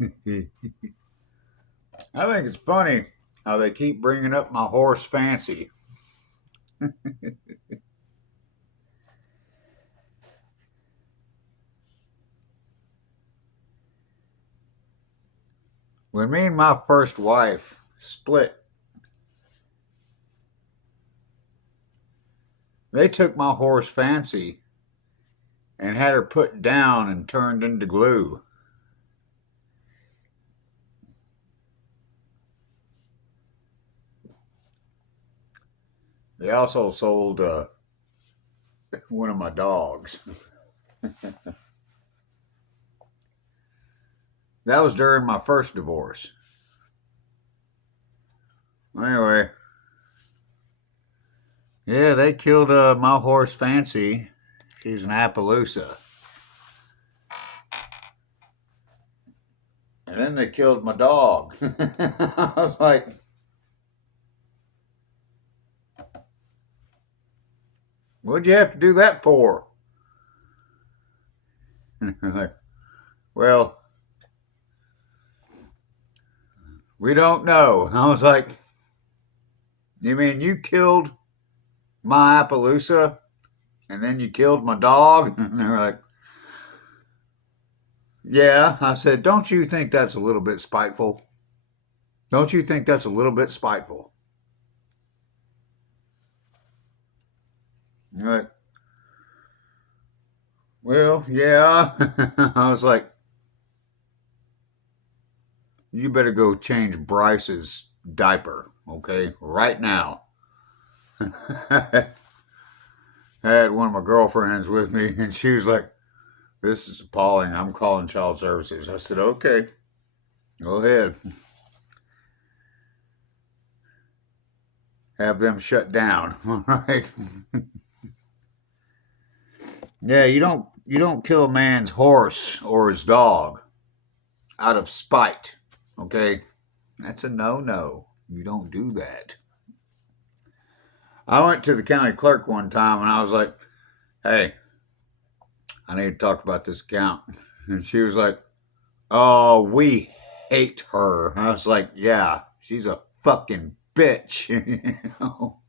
I think it's funny how they keep bringing up my horse fancy. When me and my first wife split, they took my horse fancy and had her put down and turned into glue. They also sold one of my dogs. That was during my first divorce. Anyway, yeah, they killed my horse Fancy. She's an Appaloosa. And then they killed my dog. I was like, what'd you have to do that for? Like, well, we don't know. I was like, you mean you killed my Appaloosa and then you killed my dog? And they're like, yeah. I said, don't you think that's a little bit spiteful? Don't you think that's a little bit spiteful? Like, well, yeah. I was like, you better go change Bryce's diaper, okay, right now. I had one of my girlfriends with me, and she was like, this is appalling. I'm calling child services. I said, okay, go ahead. Have them shut down. All right. Yeah, you don't kill a man's horse or his dog out of spite. Okay? That's a no-no. You don't do that. I went to the county clerk one time and I was like, hey, I need to talk about this account. And she was like, oh, we hate her. And I was like, yeah, she's a fucking bitch. You know?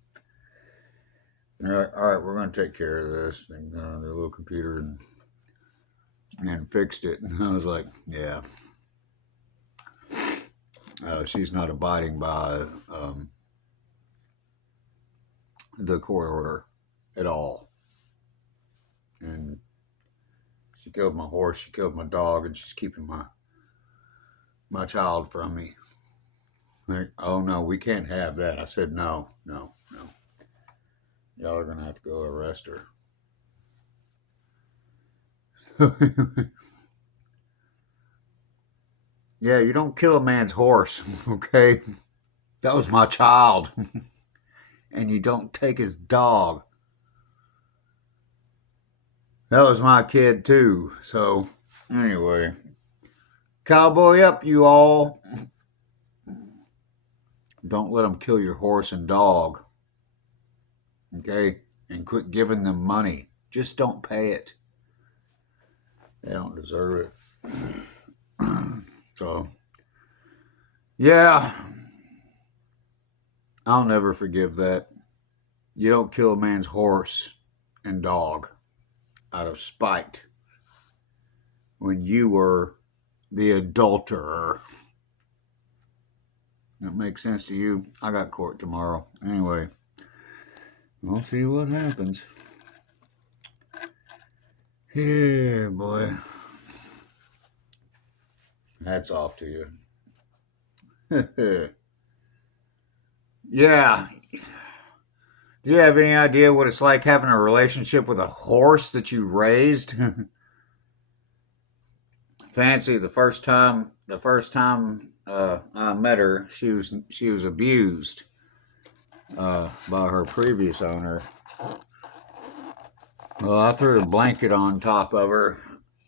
And they're like, all right, we're going to take care of this. And their little computer and fixed it. And I was like, yeah, she's not abiding by the court order at all. And she killed my horse, she killed my dog, and she's keeping my child from me. Like, oh no, we can't have that. I said, no, no, no. Y'all are gonna have to go arrest her. Yeah, you don't kill a man's horse, okay? That was my child. And you don't take his dog. That was my kid too. So, anyway, cowboy up, you all. Don't let them kill your horse and dog. Okay? And quit giving them money. Just don't pay it. They don't deserve it. So, yeah, I'll never forgive that. You don't kill a man's horse and dog out of spite when you were the adulterer. That makes sense to you? I got court tomorrow. Anyway, we'll see what happens. Yeah, boy. Hats off to you. Yeah. Do you have any idea what it's like having a relationship with a horse that you raised? Fancy, the first time I met her, she was abused by her previous owner. Well, I threw a blanket on top of her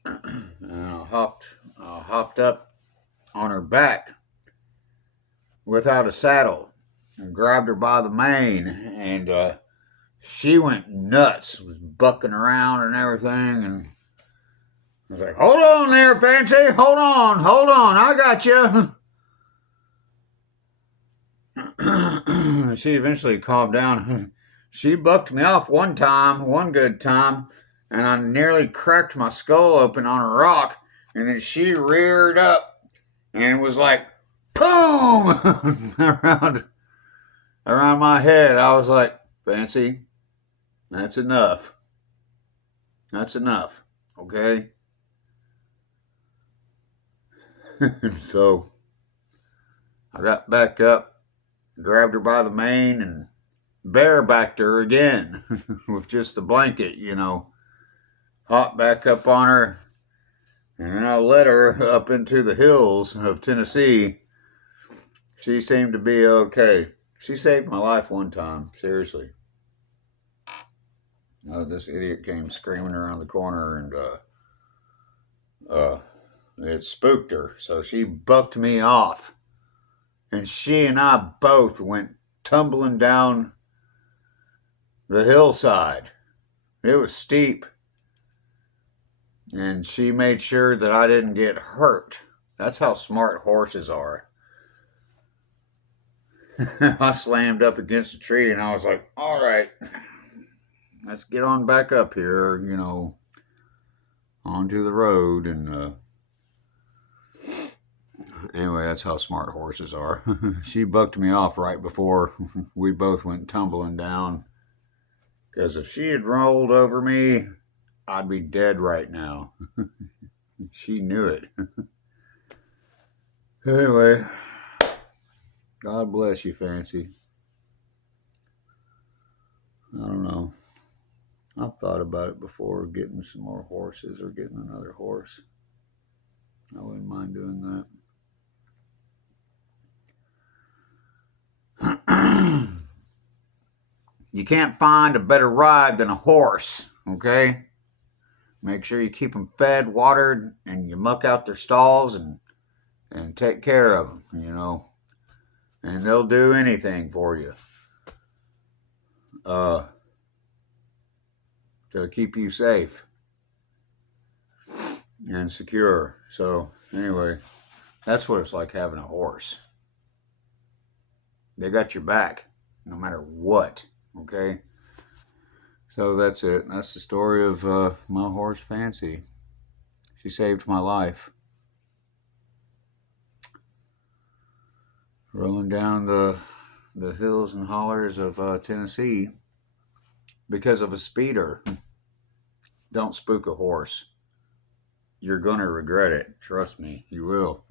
and I hopped up on her back without a saddle and grabbed her by the mane, and she went nuts, was bucking around and everything, and I was like, hold on there, Fancy. Hold on. I got you. She eventually calmed down. She bucked me off one time, one good time, and I nearly cracked my skull open on a rock. And then she reared up, and it was like, boom, around my head. I was like, Fancy, that's enough. That's enough. Okay. So I got back up, grabbed her by the mane, and barebacked her again with just a blanket, Hopped back up on her, and I led her up into the hills of Tennessee. She seemed to be okay. She saved my life one time, seriously. This idiot came screaming around the corner, and it spooked her, so she bucked me off. And she and I both went tumbling down the hillside. It was steep, and she made sure that I didn't get hurt. That's how smart horses are. I slammed up against a tree, and I was like, all right, let's get on back up here, onto the road. And anyway, that's how smart horses are. She bucked me off right before we both went tumbling down. Because if she had rolled over me, I'd be dead right now. She knew it. Anyway, God bless you, Fancy. I don't know. I've thought about it before, getting some more horses or getting another horse. I wouldn't mind doing that. You can't find a better ride than a horse, okay? Make sure you keep them fed, watered, and you muck out their stalls and take care of them, And they'll do anything for you to keep you safe and secure. So, anyway, that's what it's like having a horse. They got your back no matter what, okay? So that's it. That's the story of my horse, Fancy. She saved my life. Rolling down the hills and hollers of Tennessee because of a speeder. Don't spook a horse. You're going to regret it. Trust me, you will.